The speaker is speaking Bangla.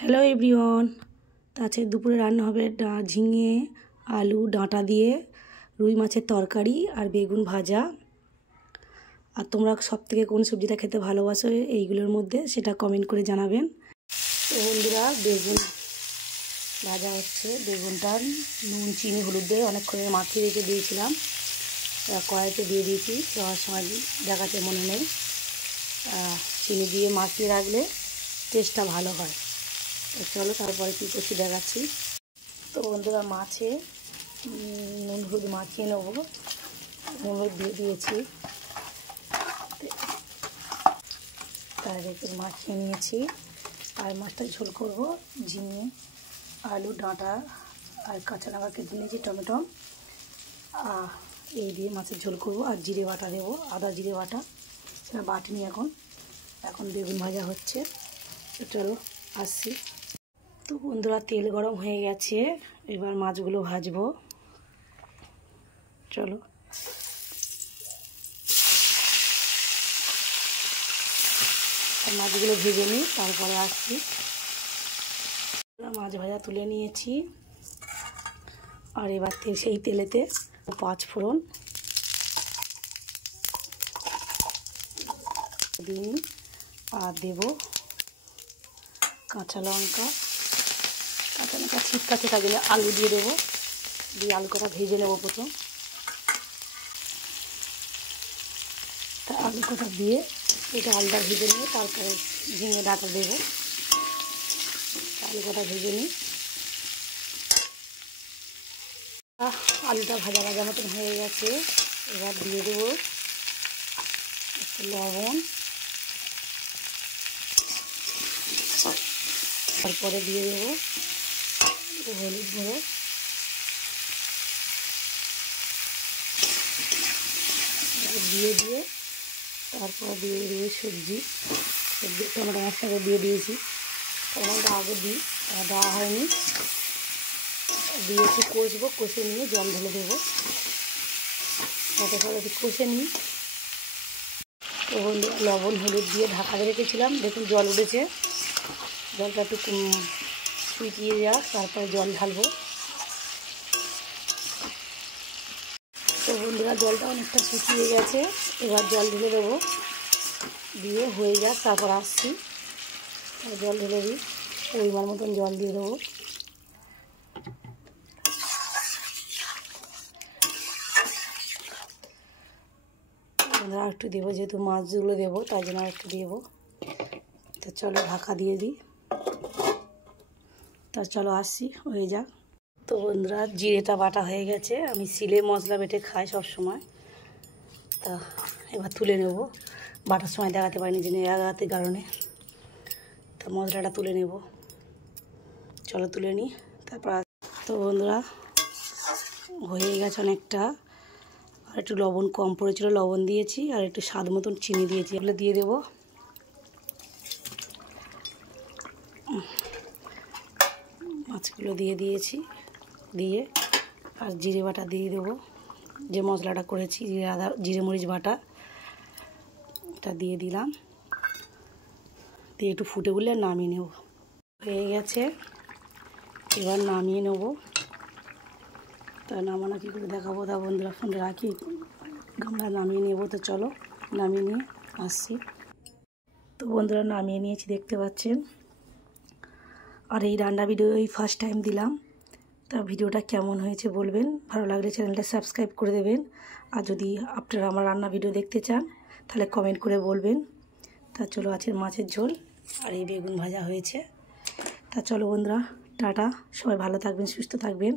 Hello everyone. তো আজকে দুপুরে রান্না হবে ঝিঙে আলু ডাঁটা দিয়ে রুই মাছের তরকারি আর বেগুন ভাজা। আর তোমরা সবথেকে কোন সবজিটা খেতে ভালোবাসো এইগুলোর মধ্যে সেটা কমেন্ট করে জানাবেন। তো বন্ধুরা, বেগুন ভাজা হচ্ছে। বেগুনটা নুন চিনি হলুদ দিয়ে অনেকক্ষণ মাখিয়ে রেখে দিয়েছিলাম, কড়াইতে দিয়ে দিয়েছি। যাওয়ার সময় দেখাতে মনে নেই, চিনি দিয়ে মাখিয়ে রাখলে টেস্টটা ভালো হয়। তো চলো তারপরে কী করছি দেখাচ্ছি। তো বন্ধুরা, মাছে নুন হলুদ মাখিয়ে নেবো, নুন হলুদ দিয়ে দিয়েছি, তার একটু মাখিয়ে নিয়েছি। আর মাছটা ঝোল করবো ঝিঙে আলু ডাঁটা আর কাঁচা লঙ্কা কেটে নিয়েছি, টমেটো এই দিয়ে মাছের ঝোল করবো। আর জিরে বাটা দেবো, আদা জিরে বাটা, সেটা বাটিনি এখন বেগুন ভাজা হচ্ছে। তো চলো আসছি। তো বন্ধুরা, তেল গরম হয়ে গেছে, এবার মাছগুলো ভাজবো। চলো মাছগুলো ভেজে নিই, তারপরে আসছি। মাছ ভাজা তুলে নিয়েছি, আর এবার সেই তেলেতে 5 ফোড়ন দিই, আর দেব কাঁচা লঙ্কা ছিটকাছে, তার জন্য আলু দিয়ে দেবো। দিয়ে আলু কটা ভেজে নেবো প্রথম। তা আলু কটা দিয়ে এটা আলুটা ভেজে নিয়ে তারপরে ঝিঙে ডাঁটা দেবো। আলু কটা ভেজে নিই। আলুটা ভাজা ভাজা মতন হয়ে গেছে, এবার দিয়ে দেবো একটু লবণ, তারপরে দিয়ে দেবো হলুদ গুঁড়ো, দিয়ে তারপর দিয়ে দেবো সবজি টমেটো মাছটাকে দিয়ে দিয়েছি। টমেটোটা আগে দিই, দেওয়া হয়নি, দিয়েছি। কষবো, কষে নিয়ে জল ঢেলে দেবো। একটু কষে নিই। তো লবণ হলুদ দিয়ে ঢাকা রেখেছিলাম, দেখুন জল উঠেছে। জলটা একটু ফুটিয়ে যাক, তারপরে জল ঢালবো। তো বন্ধুরা, জলটা অনেকটা শুকিয়ে গেছে, এবার জল ঢেলে দেবো। দিয়ে হয়ে যাক, তারপর আসছি। জল ঢেলে দিই, পরিমাণ মতন জল দিয়ে দেবো। আর একটু দেবো, যেহেতু মাছগুলো দেবো তাই জন্য আর একটু দেবো। তো চলো ঢাকা দিয়ে দিই। তা চলো আসছি, হয়ে যাক। তো বন্ধুরা, জিরেটা বাটা হয়ে গেছে। আমি সিলে মশলা বেটে খাই সব সময়। তা এবার তুলে নেব। বাটার সময় দেখাতে পারিনি যে আঘাতের কারণে। তা মশলাটা তুলে নেব, চলো তুলে নিই তারপর। তো বন্ধুরা, হয়ে গেছে অনেকটা। আর একটু লবণ কম পড়েছিল, লবণ দিয়েছি, আর একটু স্বাদ মতন চিনি দিয়েছি। এগুলো দিয়ে দেবো। মাছগুলো দিয়ে দিয়েছি, দিয়ে আর জিরে বাটা দিয়ে দেবো, যে মশলাটা করেছি জিরে মরিচ বাটা, এটা দিয়ে দিলাম। দিয়ে একটু ফুটে উঠলে নামিয়ে নেব। হয়ে গেছে, এবার নামিয়ে নেব। তা নামানো কী করে দেখাবো, তা বন্ধুরা ফোনটা রাখি, আমরা নামিয়ে নেব। তো চলো নামিয়ে নিয়ে আসছি। তো বন্ধুরা, নামিয়ে নিয়েছি, দেখতে পাচ্ছেন। আর এই রান্না ভিডিও এই ফার্স্ট টাইম দিলাম। তা ভিডিওটা কেমন হয়েছে বলবেন, ভালো লাগলে চ্যানেলটা সাবস্ক্রাইব করে দেবেন। আর যদি আপনারা আমার রান্না ভিডিও দেখতে চান তাহলে কমেন্ট করে বলবেন। তা চলো, আছে মাছের ঝোল আর এই বেগুন ভাজা হয়েছে। তা চলো বন্ধুরা, টাটা, সবাই ভালো থাকবেন, সুস্থ থাকবেন।